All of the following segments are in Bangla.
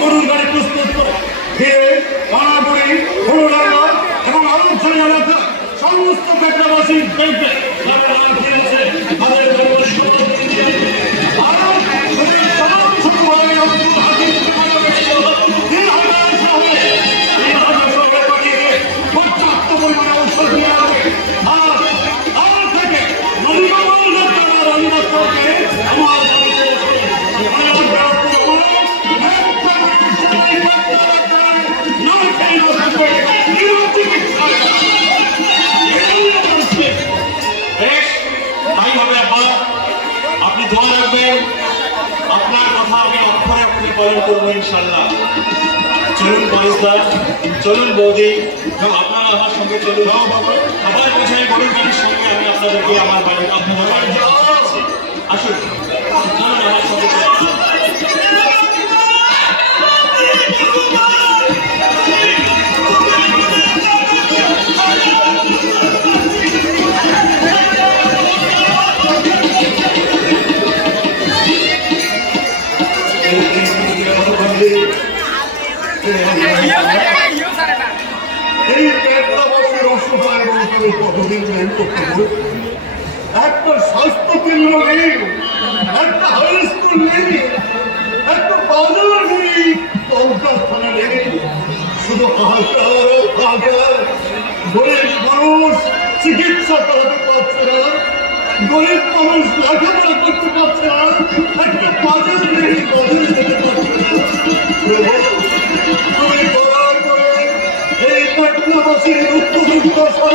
গরুর গাড়ি প্রস্তুত করে পাড়াগুড়ি হলুডাঙ্গা এবং আলোচনা এলাকা সমস্ত পেট্রাবাসী দেখবে আপনার কথা আমি অক্ষরে অক্ষরে পালন করবো ইনশাল্লাহ। চলুন পরেশদা, চলুন বৌদি, আপনারা আমার সঙ্গে চলুন। সবাই বলছে গরুর গাড়ির সঙ্গে আমি আপনাদেরকে আমার বাড়ি আপনাদের বাড়ি আসুন, চলুন আমার সঙ্গে একটা স্বাস্থ্য কেন্দ্র নেই, একটা হাই স্কুল নেই, একটা বাজার নেই, কলকারখানা নেই, শুধু হাহাকার। গরিব মানুষ চিকিৎসা করাতে পারছে না, গরিব মানুষ লেখাপড়া করতে পারছে না, একটা বাজার নেই, বাজারে যেতে পারছে না। এই পাটনাবাসীর দুর্দশা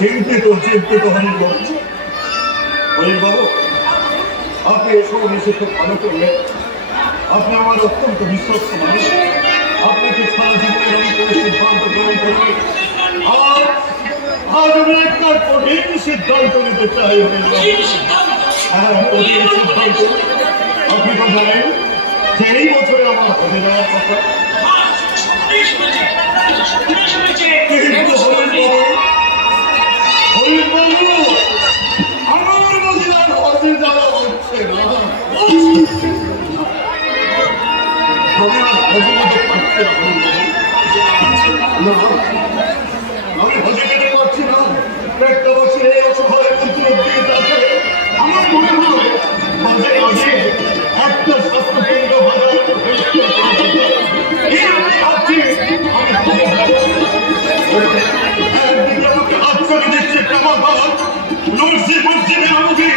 চিন্তিত হরিণ বাবু, আপনি এসব নিষেধ ভালো করলেন। আপনি আমার অত্যন্ত বিশ্বস্ত মানুষ, আপনাকে ছাড়া জীবনের আমি কোনো সিদ্ধান্ত গ্রহণ করি। আজ আমি একটা কঠিন সিদ্ধান্ত নিতে চাই। হ্যাঁ, কঠিন সিদ্ধান্ত। আপনি তো জানেন যে এই বছরে আমার হয়ে যাওয়ার কথা, কিন্তু আমার মধ্যে আর হজে যাওয়া হচ্ছে না। আমি হজে যেতে পারছি না। একটা বছর এই অসহায় মন্ত্রীর দিকে যাচ্ছে। আমার মনে হয় মাঝে মাঝে একটা স্বাস্থ্য কেন্দ্র আচ্ছাকে দিচ্ছে কেমন ভালো নরসিংহ আমাকে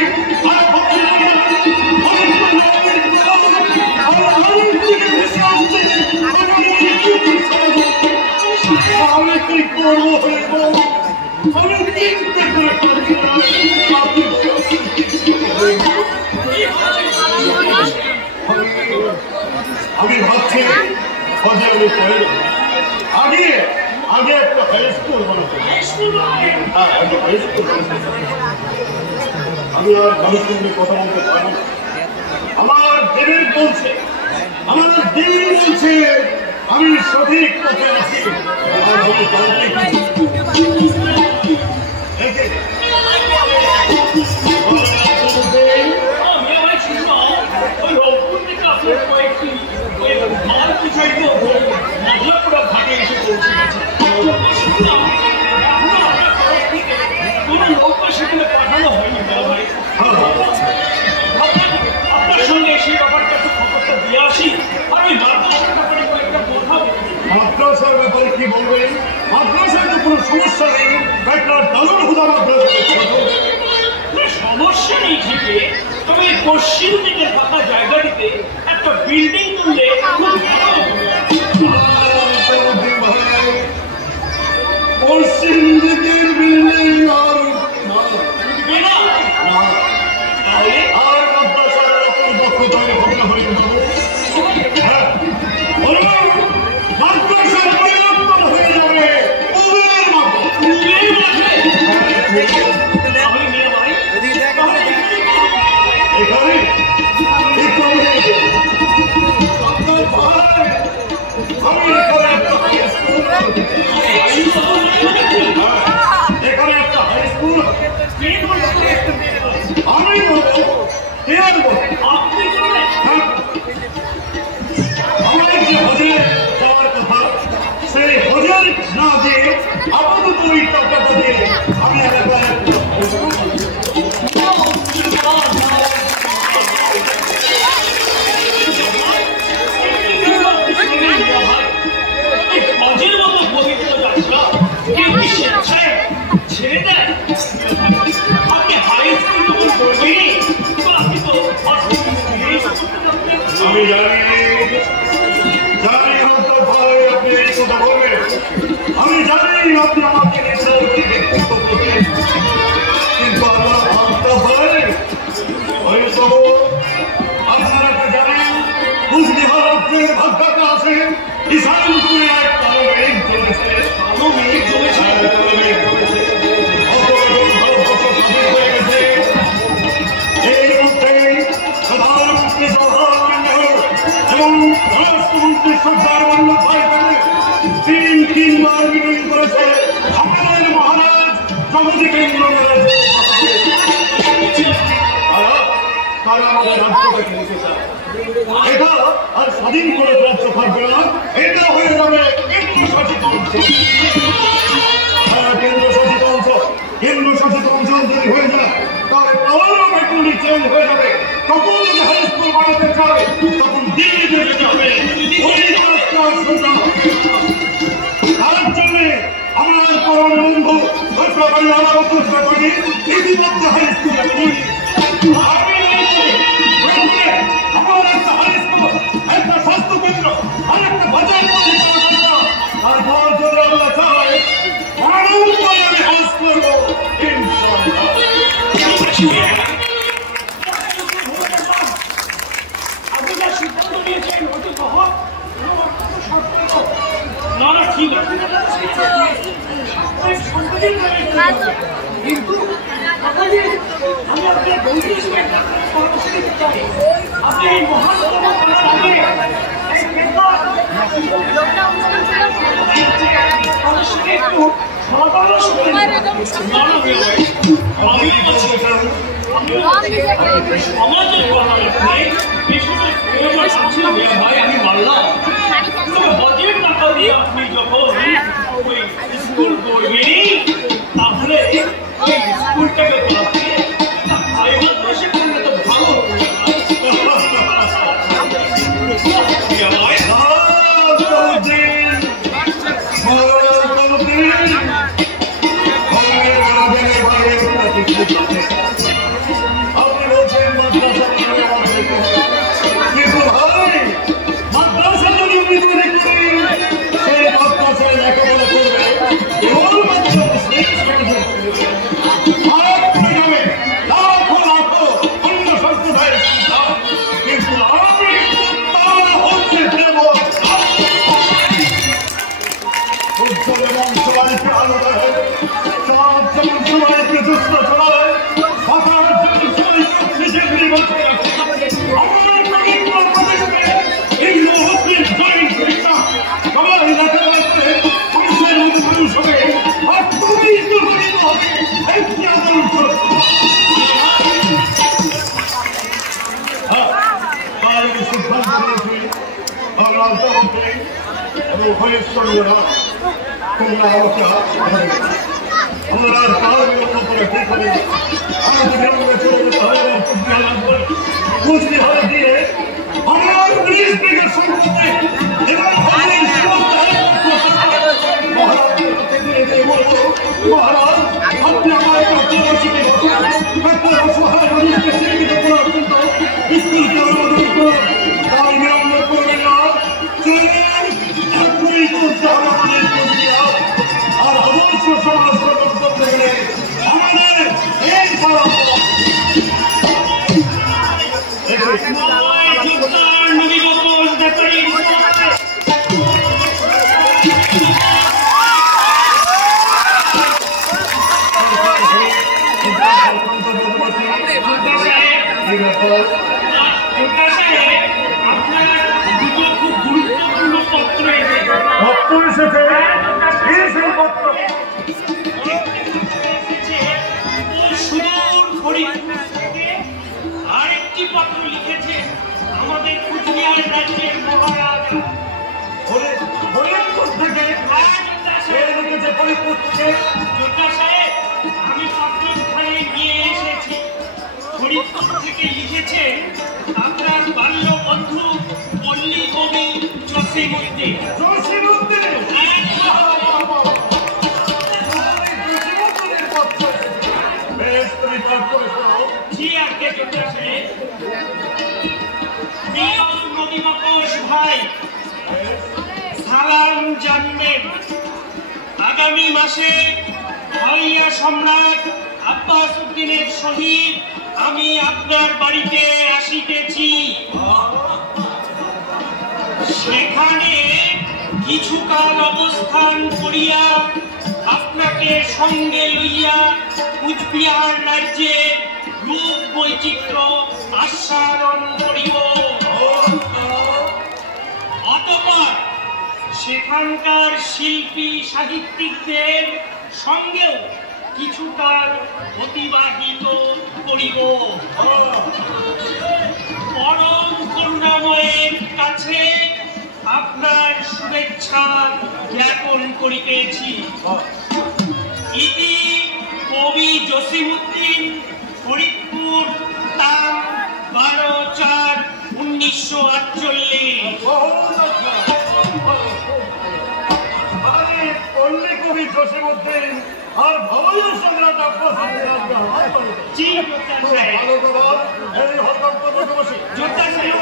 আমি কি করবো? আমি চিন্তা করে পারছি না। আমি ভাবছি হজে আমি পড়ে আগে একটা হাই স্কুল বানাবো। হ্যাঁ, একটা হাই স্কুল আমি আর মানুষের সঙ্গে কথা বলতে পারবো। আমার দিনের বলছে আমি সঠিক পথে আছি। পাঠানো হয়নি আপনার সঙ্গে সেই ব্যাপারটা একটু খবরটা দিয়ে আসি। আমি মাদ্রাসার ব্যাপারে কি বলবেন? মাদ্রাসায় তো কোনো সমস্যা নেই, একটা দারুণ হুদা সমস্যা নেই ঠিকই, তবে পশ্চিম দিকের ফাঁকা জায়গাটিতে একটা বিল্ডিং তুললে পশ্চিম দিকের বিল্ডিং আর মাদ্রাসার দক্ষ তৈরি করতে হয়ে যাবো। মাদ্রাসার পরিবর্তন হয়ে যাবে এখানে আপনি আমার যে হজে যাওয়ার কথা সেই হজের না দিয়ে আপাতত ওই টাকাটা দিয়ে আমি হজের মতো পবিত্র যাত্রা স্বেচ্ছায় ছেড়ে দেয়। আপনি হাই স্কুল যখন করবেন আপনি তো আমি জানি ভাই আপনি এই কথা বলবেন, আমি জানি আপনি আমাকে কিন্তু আমার ভাবটা ভাই হয়তো আপনারা জানেন কুচবিহার আপনার ভাবটা আছে ইসানপুরে এক কালো মেঘ চলেছে এই মধ্যে প্রধানমন্ত্রী এবং রাষ্ট্রমন্ত্রী সরকার বল্লভভাই প্যাটেল তিনবার বিরোধী করেছে আমাদের মহারাজ জগদী কেন্দ্র তারা আমাদের রাজ্যটাকে নিতে চায়। এটা আর স্বাধীন করে রাজ্য থাকবে না, এটা হয়ে যাবে কেন্দ্রশাসিত অঞ্চল। কেন্দ্রশাসিত অঞ্চল যদি হয়ে যায় তাহলে পাওয়ারও মেট্রোলি চেঞ্জ হয়ে যাবে। তখন যদি হাই স্কুল বানাতে চায় তখন দিল্লিতে যেতে হবে। তার জন্য আমার পরম বন্ধু সরকারি আলাদা করি ইতিমধ্যে হাই স্কুল আমার একটা হাই স্কুল, একটা স্বাস্থ্য কেন্দ্র আর একটা বাজার তারপর যদি আমরা চাই আমি হাই স্কুল করবো আপনি যা সিদ্ধান্ত নিয়েছেন ওটি কখন না না ঠিক আছে কিন্তু আমি আপনার বন্ধু হিসেবে আপনি এই মহান আমি মানলাম বজেট টাকা দিয়ে আপনি যখন ওই স্কুল করবেন তাহলে ওই স্কুলটাকে করলে তো ভালো আপনি বলছেন কিন্তু ভাই মাদ্রাসা যদি আপনি তৈরি করেন সেই মাদ্রাসায় লেখাপড়া করবে কেবলমাত্র যাবে লাখো লাখো অন্য সম্প্রদায়ের কিন্তু আমি তারা হচ্ছে কেবল উজ্জ্বল এবং সবাইকে আলাদা হয় চাঁদ যেমন সবাইকে দুষ্ট ছড়ায় হঠাৎ যেমন সবাই শক্তিশালী বলতে এই মুহূর্তের জয়ী শিক্ষা সবাই লেখাপড়া করে মানুষের মধ্যে মানুষ হবে আর তুমি দুর্গঠিত হবে একটি আমার উত্তর সিদ্ধান্ত নিয়েছি আমরা অন্তর্ভুক্তি এবং উভয়ের সঙ্গেরা তোমরা আমাকে আমরা কাল বিলম্ব করে ঠিক করি আমাদের বিলম্বে চলে যেতে হবে কুচবিহার দিয়ে আমরা 30 বিঘা সম্পত্তি এবং মহারাজ আপনি আমার একটা অসহায় মানুষকে শিক্ষিত করার জন্য স্কুলকে অনুমোদন করুন তাই বিলম্ব করবেন না এখনই করতে হবে আমাদের কুচবিহার আর আদর্শ সমাজ গঠন করতে গেলে আমাদের এই আরেকটি আমাদের কুচবিহার রাজ্যের মহারাজা যোদ্ধা সাহেব, আমি পত্রখানে নিয়ে এসেছি। ফরিদপুর থেকে লিখেছেন আপনার বাল্য বন্ধু পল্লী কবি জসিমউদ্দিন। জি আজকে যোদ্ধা সাহেব। প্রিয় নবীনকোষ ভাই, সালাম জানবেন, আগামী মাসে ভাইয়া সম্রাট আব্বাস উদ্দিনের সহিত আমি আপনার বাড়িতে আসিতেছি। সেখানে কিছুকাল অবস্থান করিয়া আপনাকে সঙ্গে লইয়া কুচবিহার রাজ্যের রূপ বৈচিত্র্য আস্বাদন করিব। অতঃপর সেখানকার শিল্পী সাহিত্যিকদের সঙ্গেও কিছুকাল অতিবাহিত করিব। পরম করুণাময়ের কাছে আপনার শুভেচ্ছা জ্ঞাপন করিতেছি। ইতি কবি জসিমউদ্দিন, ফরিদপুর, তার 12/4/1948। পল্লী কবি জসিমউদ্দিন আর ভাইয়া সম্রাট আব্বাস জি যোদ্ধা সাহেব। এই হরকত বসে যোদ্ধা সাহেব,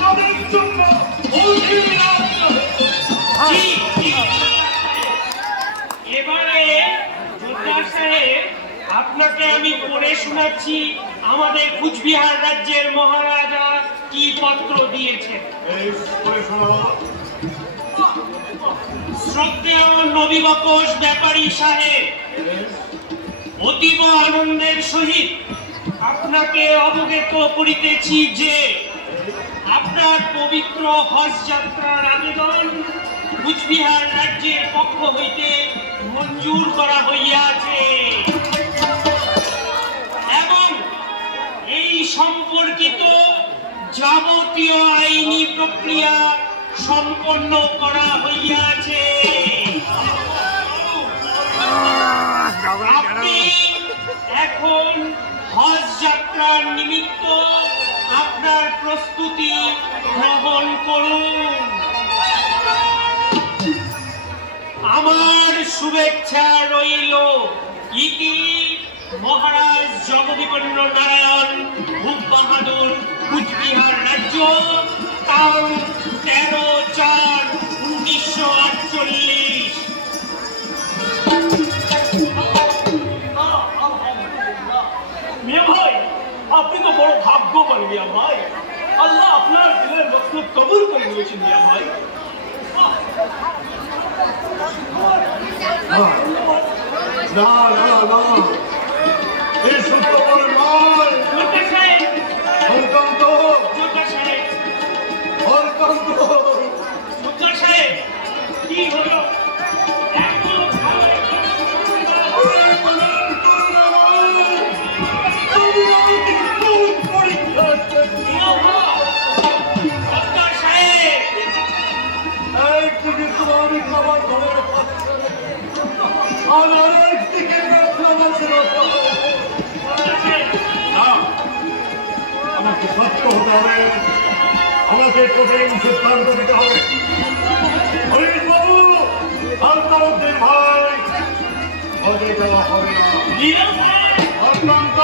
তাদের জন্য এবারে যোদ্ধা সাহেব আপনাকে আমি পড়ে শোনাচ্ছি আমাদের কুচবিহার রাজ্যের মহারাজা কি পত্র দিয়েছেন। শ্রদ্ধেয় নবীনকোষ ব্যাপারী সাহেব, অতীব আনন্দের সহিত আপনাকে অবগত করিতেছি যে আপনার পবিত্র হজ যাত্রার আবেদন কুচবিহার রাজ্যের পক্ষ হইতে মঞ্জুর করা হইয়াছে এবং এই সম্পর্কিত যাবতীয় আইনি প্রক্রিয়া সম্পন্ন করা হইয়াছে। আপনি এখন হজ যাত্রার নিমিত্ত আপনার প্রস্তুতি গ্রহণ করুন। আমার শুভেচ্ছা রইল। ইতি মহারাজ জগদীপন্ন নারায়ণ ভূপ বাহাদুর, কুচবিহার রাজ্য, তাও 13/4/1948। মিয়া ভাই, আপনি তো বড় ভাগ্যবান মিয়া ভাই। আল্লাহ আপনার দিলের মকসুদ কবুল করে নিয়েছেন মিয়া ভাই। না না না, এই সত্য বড় নয়। যোদ্ধা সাহেব, হরকান্ত যোদ্ধা সাহেব, হরকান্ত যোদ্ধা সাহেব, কি হলো? আমাকে সত্য হতে হবে, আমাকে কঠিন সিদ্ধান্ত নিতে হবে। হরিশবাবু আর তারদের ভাই হজে যাওয়া হবে না। অত্যন্ত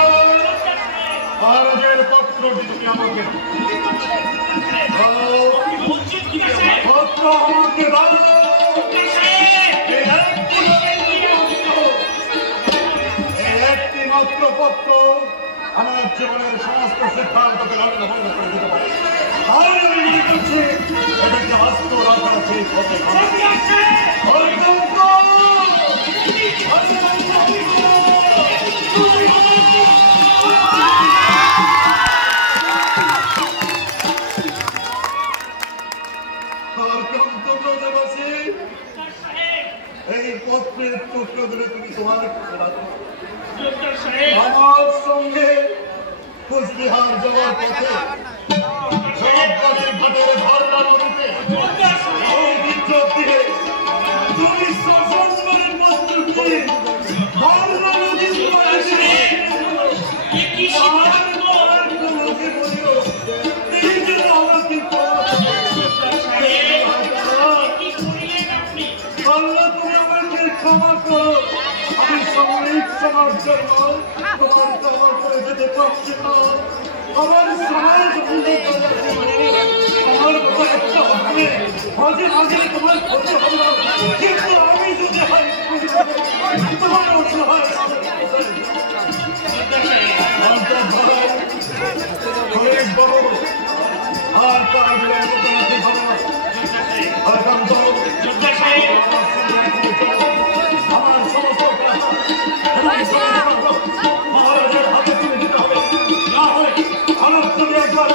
ভারতের পত্র দিতে আমাকে পত্র আমাকে দাও। একটি মাত্র পত্র আমার জীবনের সমস্ত সিদ্ধান্তকে লগ্ন ভঙ্গ করে দিতে পারে। আর আমি মনে করছি এটাকে হস্ত রাখা ঠিক হতে এই পত্রের টুকরো ধরে তুমি তোমার আমার সঙ্গে বিহার যাওয়ার পথে সরবগানের ঘাটের ধর্ণা নদীতে বিদ্রোহ দিয়ে তুমি সফরের বস্তুকে ধর্ণা নদীর ক্ষমা করো, আমি সামরিক সমাজ জন্য তোমার ব্যবহার করে যেতে পারছি না। আমার সমাজ আমার মতো একটা হবে মাঝে মাঝে তোমার ক্ষতি হবে না, কিন্তু আমি যদি তোমার অসহায় আর তার বিলম্ব করতে হবে না। আমার সমস্ত মহারাজের হাতে তুলে দিতে হবে, না হয় ভারত যদি একবার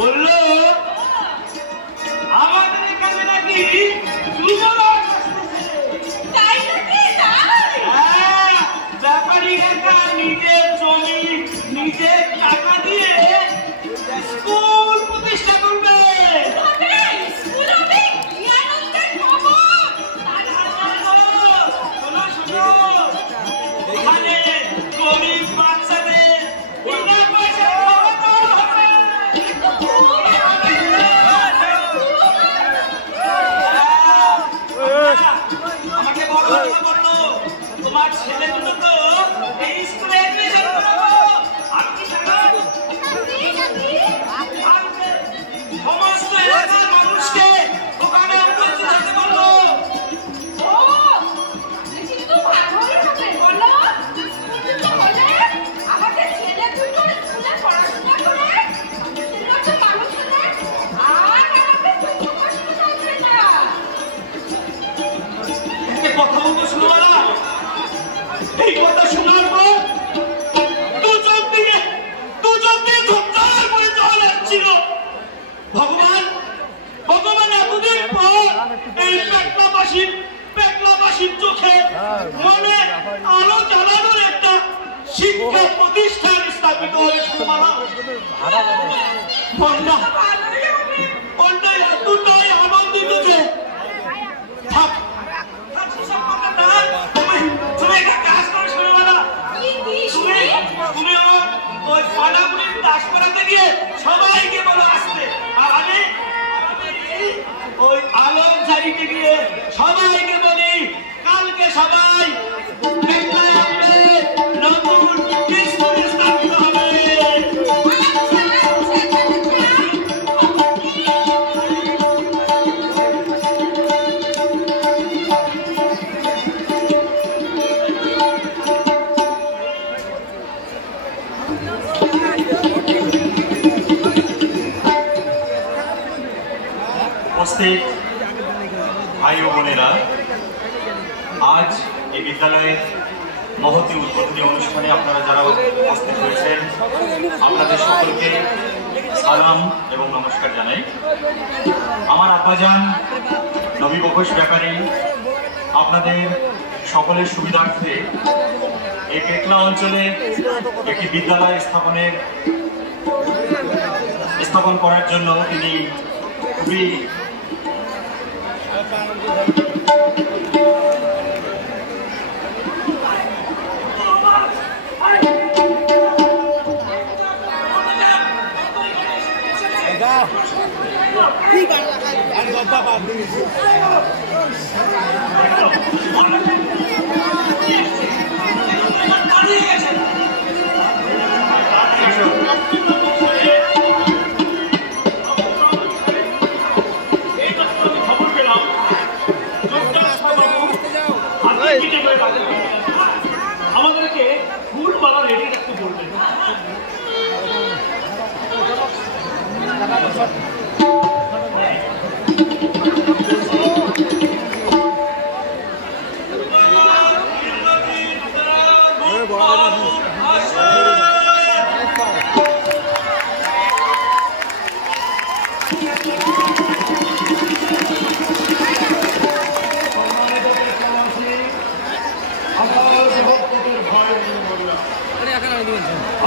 বললো আমাদের এখানে নাকি ব্যাপারী একা নিজের জমি নিজের টাকা দিয়ে স্কুল প্রতিষ্ঠা করবে। ওখানে গরিব বাচ্চাদের বিনা পয়সায় আমাকে বলো তোমার ছেলে দুটো তো এই স্কুলে এডমিশন করাবো, আপনি সমস্ত এলাকার মানুষকে ওখানে উপস্থিত হতে বলবো। কথা শোনার পর দুজন দিয়ে ধূপধারার করে জল আসছিল। ভগবান এতদিন পর এই পেটলাবাসীর চোখে মনে আলো জ্বালানোর একটা শিক্ষা প্রতিষ্ঠান স্থাপিত হয়েছিল। এতটাই আনন্দিত যে তুমি একটা কাজ করে শুনে না, তুমি ওই পানাপুরির দাস করাতে গিয়ে সবাইকে বলো আসতে, আর আমি ওই আলম ঝাড়িতে গিয়ে সবাইকে বলি কালকে সবাই নতুন স্কুল স্থাপিত হবে। উপস্থিত ভাই ও বোনেরা, আজ এই বিদ্যালয়ের মহতী উদ্বোধনী অনুষ্ঠানে আপনারা যারা উপস্থিত হয়েছেন আপনাদের সকলকে সালাম এবং নমস্কার জানাই। আমার আব্বাজান নবী বকশ ব্যাপারী আপনাদের সকলের সুবিধার্থে এই পেটলা অঞ্চলে একটি বিদ্যালয় স্থাপন করার জন্য তিনি খুবই আমাদেরকে ফুলমালা রেডি রাখতে বলবেন।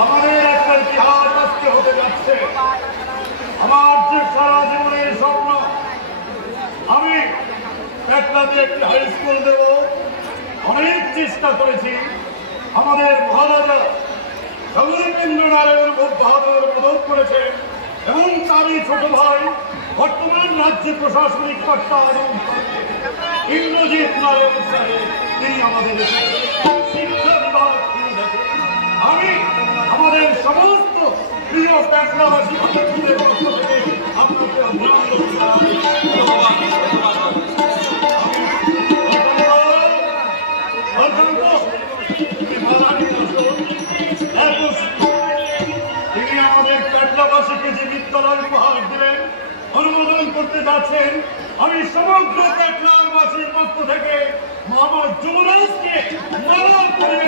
আমাদের একটা ইতিহাস আজকে হতে যাচ্ছে। আমার যে সারা জীবনের স্বপ্ন, আমি পেটলাতে একটি হাই স্কুল দেব, অনেক চেষ্টা করেছি। আমাদের মহারাজা রবীন্দ্রনারায়ণ বাহাদুর মদত করেছেন এবং তারই ছোট ভাই বর্তমান রাজ্য প্রশাসনিক কর্তা এবং ইন্দ্রজিৎ নারায়ণ সাহেব, তিনি আমাদের শিক্ষা বিভাগ তিনি দেখেন। আমি আমাদের সমস্ত প্রিয় পেটলাবাসী মানুষদের পক্ষ থেকে আপনাকে অভিনন্দন তিনি আমাদের পেটলাবাসীকে যে বিদ্যালয় উপহার দিলেন, অনুমোদন করতে যাচ্ছেন। আমি সমগ্র পেটলাবাসীর পক্ষ থেকে মোহাম্মদ যুবরাজকে মালা করে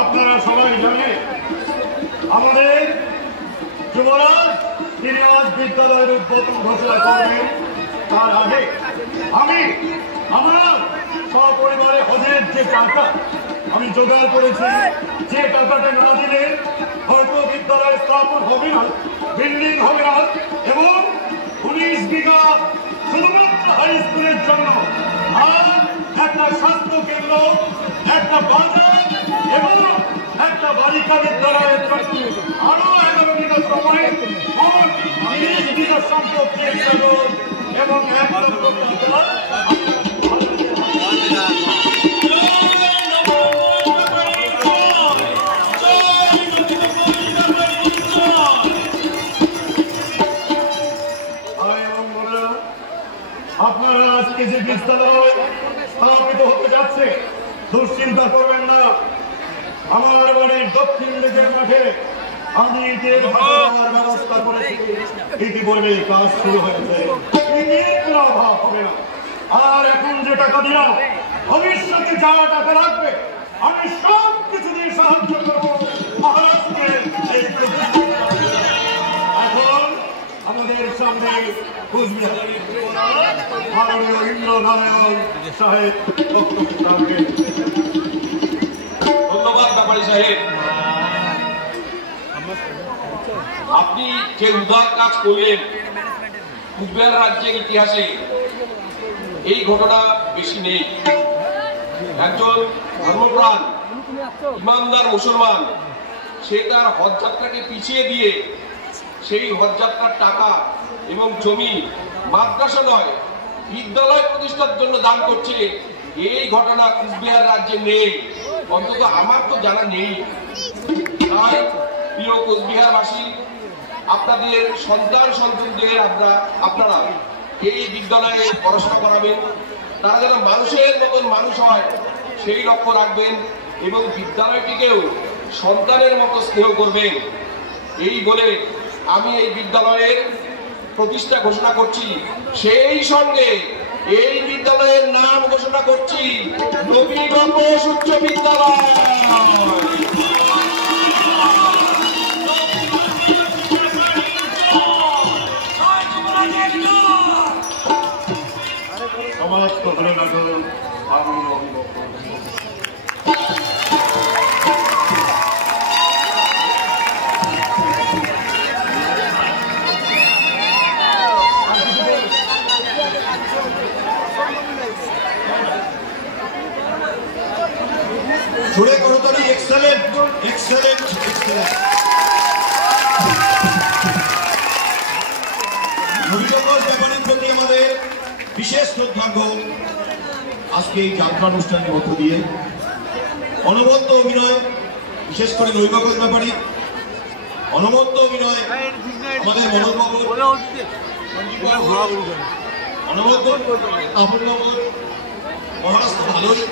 আপনারা সবাই জানেন আমাদের যুবরাজ তিনি আজ বিদ্যালয়ের উদ্বোধন ঘোষণা করবেন। তার আগে আমি আমার সপরিবারে হজের যে টাকা আমি জোগাড় করেছি, যে টাকাটা না দিলে হয়তো বিদ্যালয় স্থাপন হবে না, বিল্ডিং হবে না, এবং 19 বিঘা শুধুমাত্র হাই স্কুলের জন্য, আর একটা স্বাস্থ্য কেন্দ্র, একটা বাজার এবং একটা বালিকা বিদ্যালয়ের জন্য আরো 11 বিঘা সময়, মোট 30 বিঘা সম্পত্তি এবং আপনারা আজকে যে বিদ্যালয় স্থাপিত হতে যাচ্ছে, দুশ্চিন্তা করবেন না। আমার বাড়ির দক্ষিণ দিকের মাঠে আমি ইটের ভাটার ব্যবস্থা করেছি। ইতিপূর্বে কাজ শুরু হয়েছে, ইটের কোনো অভাব হবে না। আর এখন যে টাকা দিলাম, ভবিষ্যতে যা টাকা লাগবে আমি সব কিছু দিয়ে সাহায্য করবো মহারাজকে। এখন আমাদের সামনে মাননীয় ইন্দ্রনারায়ণ সাহেব বক্তব্য রাখবেন। ধন্যবাদ ব্যাপারী সাহেব। আপনি যে উদার কাজ করলেন, কুচবিহার রাজ্যের ইতিহাসে এই ঘটনা বেশি নেই। একজন ধর্মপ্রাণ ইমানদার মুসলমান সে তার হজযাত্রাকে পিছিয়ে দিয়ে সেই হজযাত্রার টাকা এবং জমি মাদ্রাসা নয় বিদ্যালয় প্রতিষ্ঠার জন্য দান করছে। এই ঘটনা কুচবিহার রাজ্যে নেই, অন্তত আমার তো জানা নেই। তাই প্রিয় কোচবিহারবাসী, আপনাদের সন্তানদের আপনারা এই বিদ্যালয়ে পড়াশোনা করাবেন, তারা যেন মানুষের মতন মানুষ হয় সেই লক্ষ্য রাখবেন এবং বিদ্যালয়টিকেও সন্তানের মতো স্নেহ করবেন। এই বলে আমি এই বিদ্যালয়ের প্রতিষ্ঠা ঘোষণা করছি। সেই সঙ্গে এই বিদ্যালয়ের নাম ঘোষণা করছি নবীনগর উচ্চ বিদ্যালয়। সমাজ কখনো না আমি জোরে করতালি। Excellent excellent excellent. নবীনগর ব্যাপারীর প্রতি আমাদের বিশেষ শ্রদ্ধার্ঘ আজকে এই যাত্রা অনুষ্ঠানের মধ্য দিয়ে অনবদ্য অভিনয়, বিশেষ করে নবীনগর ব্যাপারী অনবদ্য অভিনয় আমাদের মনোজবাবুর, অনবদ্য আপনবাবুর মহারাজ তো ভালোই